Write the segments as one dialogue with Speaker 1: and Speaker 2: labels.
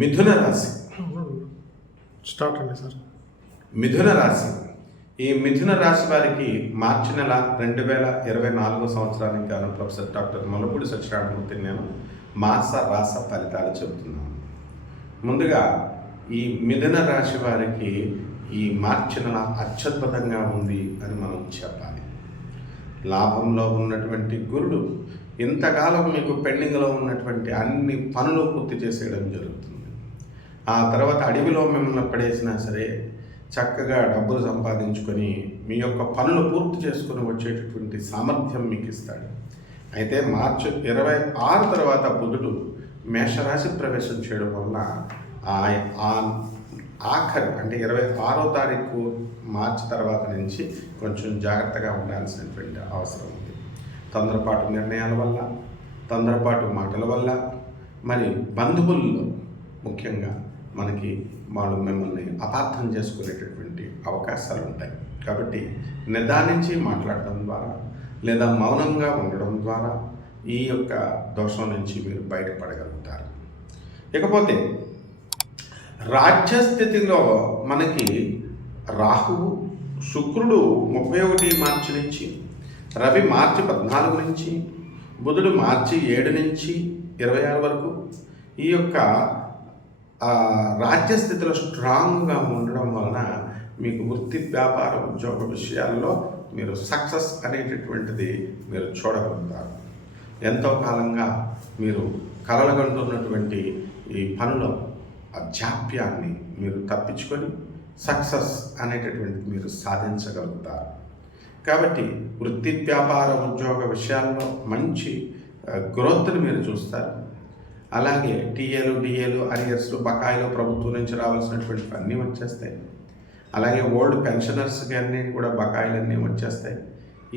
Speaker 1: మిథున రాశి.
Speaker 2: స్టార్ట్ అండి సార్.
Speaker 1: మిథున రాశి. ఈ మిథున రాశి వారికి మార్చి నెల రెండు వేల ఇరవై నాలుగో సంవత్సరానికి గాను ప్రొఫెసర్ డాక్టర్ మొలపూడి సత్యనారాయణమూర్తి నేను మాస రాస ఫలితాలు చెబుతున్నాను. ముందుగా ఈ మిథున రాశి వారికి ఈ మార్చి నెల అత్యద్భుతంగా ఉంది అని మనం చెప్పాలి. లాభంలో ఉన్నటువంటి గురుడు ఇంతకాలం మీకు పెండింగ్లో ఉన్నటువంటి అన్ని పనులు పూర్తి చేసేయడం జరుగుతుంది. ఆ తర్వాత అడవిలో మిమ్మల్ని పడేసినా సరే చక్కగా డబ్బులు సంపాదించుకొని మీ యొక్క పనులు పూర్తి చేసుకొని వచ్చేటటువంటి సామర్థ్యం మీకు ఇస్తాడు. అయితే మార్చి ఇరవై ఆరు తర్వాత బుధుడు మేషరాశి ప్రవేశం చేయడం వల్ల ఆ ఆ ఆఖరి అంటే ఇరవై ఆరో తారీఖు మార్చి తర్వాత నుంచి కొంచెం జాగ్రత్తగా ఉండాల్సినటువంటి అవసరం ఉంది. తొందరపాటు నిర్ణయాల వల్ల తొందరపాటు మాటల వల్ల మరి బంధువుల్లో ముఖ్యంగా మనకి వాళ్ళు మిమ్మల్ని అపార్థం చేసుకునేటటువంటి అవకాశాలు ఉంటాయి. కాబట్టి నిదానించి మాట్లాడటం ద్వారా లేదా మౌనంగా ఉండడం ద్వారా ఈ యొక్క దోషం నుంచి మీరు బయటపడగలుగుతారు. ఇకపోతే రాజ్యస్థితిలో మనకి రాహువు శుక్రుడు ముప్పై ఒకటి మార్చి నుంచి రవి మార్చి పద్నాలుగు నుంచి బుధుడు మార్చి ఏడు నుంచి ఇరవై ఆరు వరకు ఈ యొక్క రాజ్యస్థితిలో స్ట్రాంగ్గా ఉండడం వలన మీకు వృత్తి వ్యాపార ఉద్యోగ విషయాల్లో మీరు సక్సెస్ అనేటటువంటిది మీరు చూడగలుగుతారు. ఎంతో కాలంగా మీరు కలలుగంటున్నటువంటి ఈ పనులు ఆ జాప్యాన్ని మీరు తప్పించుకొని సక్సెస్ అనేటటువంటిది మీరు సాధించగలుగుతారు. కాబట్టి వృత్తి వ్యాపార ఉద్యోగ విషయాల్లో మంచి గ్రోత్ని మీరు చూస్తారు. అలాగే టీఏలు డిఏలు అరియర్స్లు బకాయిలు ప్రభుత్వం నుంచి రావాల్సినటువంటి అన్నీ వచ్చేస్తాయి. అలాగే ఓల్డ్ పెన్షనర్స్కి అన్నీ కూడా బకాయిలన్నీ వచ్చేస్తాయి.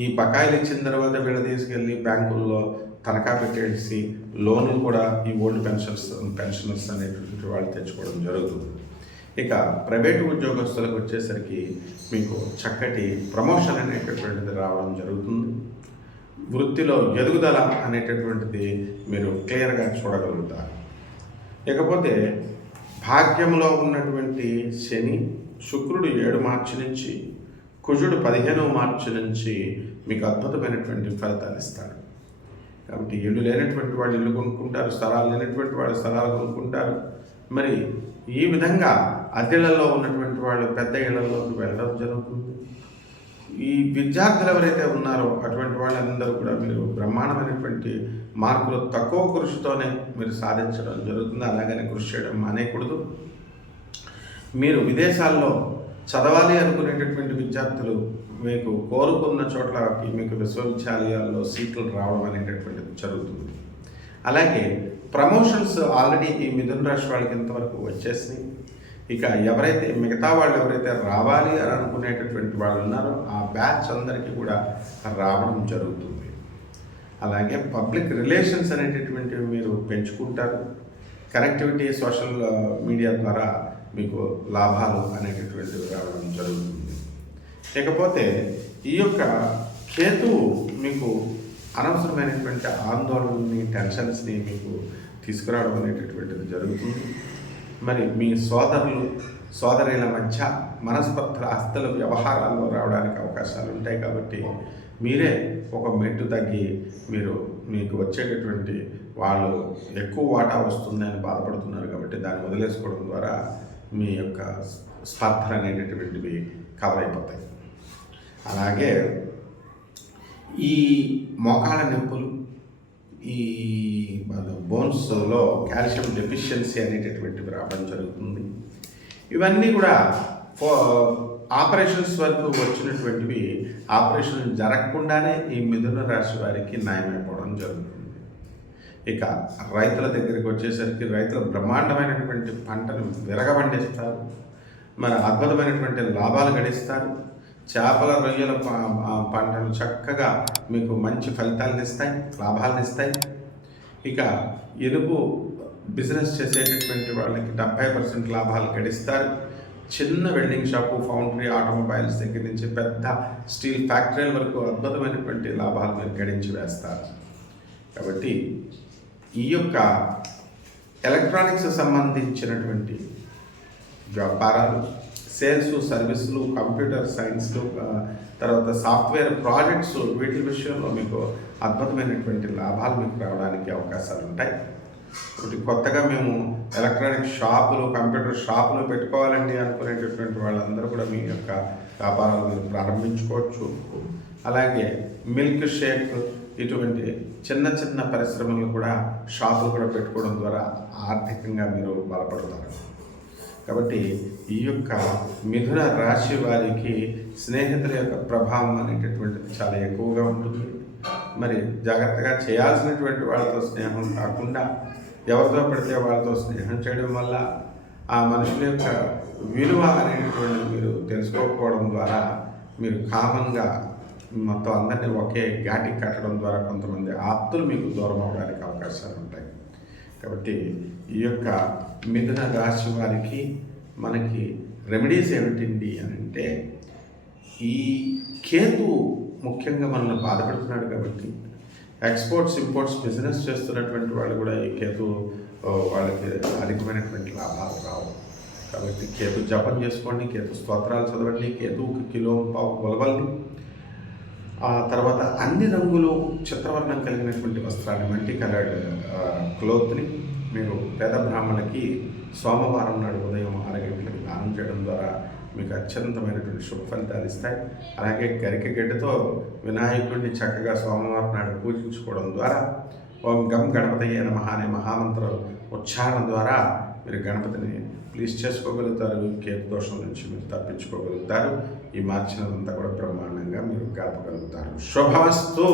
Speaker 1: ఈ బకాయిలు ఇచ్చిన తర్వాత విడదీసుకెళ్ళి తీసుకెళ్ళి బ్యాంకుల్లో తనఖా పెట్టేసి లోన్లు కూడా ఈ ఓల్డ్ పెన్షన్స్ పెన్షనర్స్ అనేటువంటి వాళ్ళు తెచ్చుకోవడం జరుగుతుంది. ఇక ప్రైవేట్ ఉద్యోగస్తులకు వచ్చేసరికి మీకు చక్కటి ప్రమోషన్ అనేటటువంటిది రావడం జరుగుతుంది. వృత్తిలో ఎదుగుదల అనేటటువంటిది మీరు క్లియర్గా చూడగలుగుతారు. ఇకపోతే భాగ్యంలో ఉన్నటువంటి శని శుక్రుడు ఏడు మార్చి నుంచి కుజుడు పదిహేనవ మార్చి నుంచి మీకు అద్భుతమైనటువంటి ఫలితాలు ఇస్తాడు. కాబట్టి ఇల్లు లేనటువంటి వాళ్ళు ఇల్లు కొనుక్కుంటారు స్థలాలు లేనటువంటి వాళ్ళు స్థలాలు కొనుక్కుంటారు. మరి ఈ విధంగా అద్దెలలో ఉన్నటువంటి వాళ్ళు పెద్ద ఇళ్ళలోకి వెళ్ళడం జరుగుతుంది. ఈ విద్యార్థులు ఎవరైతే ఉన్నారో అటువంటి వాళ్ళందరూ కూడా మీరు బ్రహ్మాండమైనటువంటి మార్కులు తక్కువ కృషితోనే మీరు సాధించడం జరుగుతుంది. అలాగని కృషి చేయడం మానేయకూడదు. మీరు విదేశాల్లో చదవాలి అనుకునేటటువంటి విద్యార్థులు మీకు కోరుకున్న చోట్లకి మీకు విశ్వవిద్యాలయాల్లో సీట్లు రావడం అనేటటువంటిది జరుగుతుంది. అలాగే ప్రమోషన్స్ ఆల్రెడీ ఈ మిథున రాశి వాళ్ళకి ఇంతవరకు వచ్చేసినాయి. ఇక ఎవరైతే మిగతా వాళ్ళు ఎవరైతే రావాలి అని అనుకునేటటువంటి వాళ్ళు ఉన్నారో ఆ బ్యాచ్ అందరికీ కూడా రావడం జరుగుతుంది. అలాగే పబ్లిక్ రిలేషన్స్ అనేటటువంటివి మీరు పెంచుకుంటారు. కనెక్టివిటీ సోషల్ మీడియా ద్వారా మీకు లాభాలు అనేటటువంటివి రావడం జరుగుతుంది. ఇకపోతే ఈ యొక్క కేతువు మీకు అనవసరమైనటువంటి ఆందోళనని టెన్షన్స్ని మీకు తీసుకురావడం అనేటటువంటిది జరుగుతుంది. మరి మీ సోదరులు సోదరుల మధ్య మనస్పర్ధ ఆస్తుల వ్యవహారాల్లో రావడానికి అవకాశాలు ఉంటాయి కాబట్టి మీరే ఒక మెట్టు తగ్గి మీరు మీకు వచ్చేటటువంటి వాళ్ళు ఎక్కువ వాటా వస్తుందని బాధపడుతున్నారు కాబట్టి దాన్ని వదిలేసుకోవడం ద్వారా మీ యొక్క స్పర్ధలు అనేటటువంటివి కవర్ అయిపోతాయి. అలాగే ఈ మోకాళ్ళ నొప్పులు ఈ బోన్స్లో కాల్షియం డెఫిషియన్సీ అనేటటువంటివి రావడం జరుగుతుంది. ఇవన్నీ కూడా ఆపరేషన్స్ వరకు వచ్చినటువంటివి ఆపరేషన్ జరగకుండానే ఈ మిథున రాశి వారికి న్యాయమైపోవడం జరుగుతుంది. ఇక రైతుల దగ్గరికి వచ్చేసరికి రైతులు బ్రహ్మాండమైనటువంటి పంటను విరగబండిస్తారు మరి అద్భుతమైనటువంటి లాభాలు గడిస్తారు. చేపల రొయ్యల పంటలు చక్కగా మీకు మంచి ఫలితాలను ఇస్తాయి లాభాలను ఇస్తాయి. ఇక ఎరుపు బిజినెస్ చేసేటటువంటి వాళ్ళకి డెబ్బై పర్సెంట్ లాభాలు గడిస్తారు. చిన్న వెల్డింగ్ షాపు ఫౌండరీ ఆటోమొబైల్స్ దగ్గర నుంచి పెద్ద స్టీల్ ఫ్యాక్టరీల వరకు అద్భుతమైనటువంటి లాభాలు మీరు గడించి వేస్తారు. కాబట్టి ఈ యొక్క ఎలక్ట్రానిక్స్ సంబంధించినటువంటి వ్యాపారాలు సేల్స్ సర్వీసులు కంప్యూటర్ సైన్స్లు తర్వాత సాఫ్ట్వేర్ ప్రాజెక్ట్స్ వీటి విషయంలో మీకు అద్భుతమైనటువంటి లాభాలు మీకు రావడానికి అవకాశాలు ఉంటాయి. ఒకటి కొత్తగా మేము ఎలక్ట్రానిక్ షాపులు కంప్యూటర్ షాపులు పెట్టుకోవాలండి అనుకునేటటువంటి వాళ్ళందరూ కూడా మీ యొక్క వ్యాపారాలు మీరు ప్రారంభించుకోవచ్చు. అలాగే మిల్క్ షేక్ ఇటువంటి చిన్న చిన్న పరిశ్రమలు కూడా షాపులు కూడా పెట్టుకోవడం ద్వారా ఆర్థికంగా మీరు బలపడతారు. కాబట్టి ఈ యొక్క మిథున రాశి వారికి స్నేహితుల యొక్క ప్రభావం అనేటటువంటిది చాలా ఎక్కువగా ఉంటుంది. మరి జాగ్రత్తగా చేయాల్సినటువంటి వాళ్ళతో స్నేహం కాకుండా ఎవరితో పడితే వాళ్ళతో స్నేహం చేయడం వల్ల ఆ మనుషుల యొక్క విలువ అనేటటువంటిది మీరు తెలుసుకోకపోవడం ద్వారా మీరు కామన్గా మొత్తం అందరినీ ఒకే ఘాటికి కట్టడం ద్వారా కొంతమంది ఆప్తులు మీకు దూరం అవడానికి అవకాశాలు ఉంటాయి. కాబట్టి ఈ యొక్క మిథున రాశి వారికి మనకి రెమెడీస్ ఏమిటండి అని అంటే ఈ కేతు ముఖ్యంగా మనల్ని బాధపడుతున్నాడు కాబట్టి ఎక్స్పోర్ట్స్ ఇంపోర్ట్స్ బిజినెస్ చేస్తున్నటువంటి వాళ్ళు కూడా ఈ కేతు వాళ్ళకి అధికమైనటువంటి లాభాలు రావు. కాబట్టి కేతు జపం చేసుకోండి కేతు స్తోత్రాలు చదవండి కేతువుకి కిలో పావు కొలవల్ని ఆ తర్వాత అన్ని రంగులు చిత్రవర్ణం కలిగినటువంటి వస్త్రాన్ని మల్టీ కలర్డ్ క్లోత్ని మీరు పేద బ్రాహ్మణులకి సోమవారం నాడు ఉదయం ఆరు గంటలకు దానం చేయడం ద్వారా మీకు అత్యంతమైనటువంటి శుభ ఫలితాలు ఇస్తాయి. అలాగే గరిక గడ్డతో వినాయకుడిని చక్కగా సోమవారం నాడు పూజించుకోవడం ద్వారా ఓం గం గణపతయ్య మహా అనే మహామంత్ర ఉచ్చారణ ద్వారా మీరు గణపతిని ప్లీజ్ చేసుకోగలుగుతారు. కేతు దోషం నుంచి మీరు తప్పించుకోగలుగుతారు. ఈ మార్చినదంతా కూడా బ్రహ్మాండంగా మీరు గడపగలుగుతారు. శుభమస్తు.